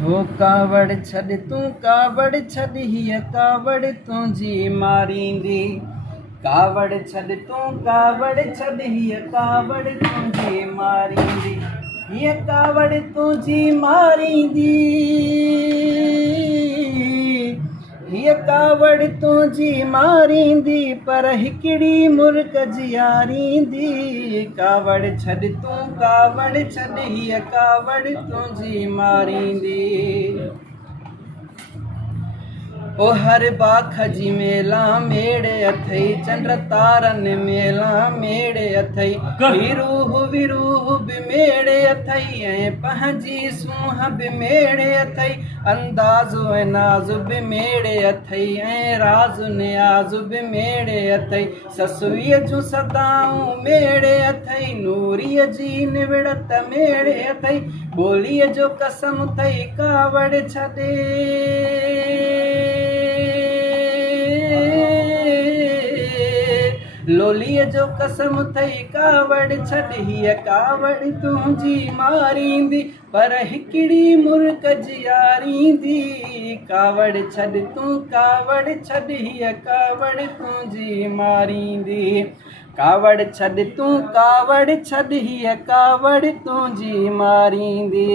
हो कावड़ छॾ तूं कावड़ छॾ हीअ कावड़ तुंहिंजी मारींदी। कावड़ छॾ तूं कावड़ छॾ हीअ कावड़ तुंहिंजी मारींदी। हीअ कावड़ तुंहिंजी मारींदी। हीअ कावड़ तुंहिंजी मारींदी पर हिकिड़ी मुर्ग जियारींदी। कावड़ छॾ तूं कावड़ छॾ हीअ कावड़ तुंहिंजी मारींदी। ओ हर बाख जी मेला मेड़े अथई चंड तारनि मेला मेड़े अथई। विरूह बि मेड़े अथई ऐं पंहिंजी सूंह बि मेड़े अथई। अंदाज़ो ऐं नाज़ बि मेड़े अथई ऐं राज़ नियाज़ बि मेड़े अथई। ससुईअ जूं सदाऊं मेड़े अथई नूरीअ जी निवड़त मेड़े अथई। ॿोलीअ जो कसम अथई कावड़ छॾे लोलीअ जो कसम अथई कावड़ छॾ हीअ कावड़ तुंहिंजी मारींदी पर हिकिड़ी मुर्ग जियारींदी। कावड़ छॾ तूं कावड़ छॾ हीअ कावड़ तुंहिंजी मारींदी। कावड़ छॾ तूं कावड़ छॾ हीअ कावड़ तुंहिंजी मारींदी।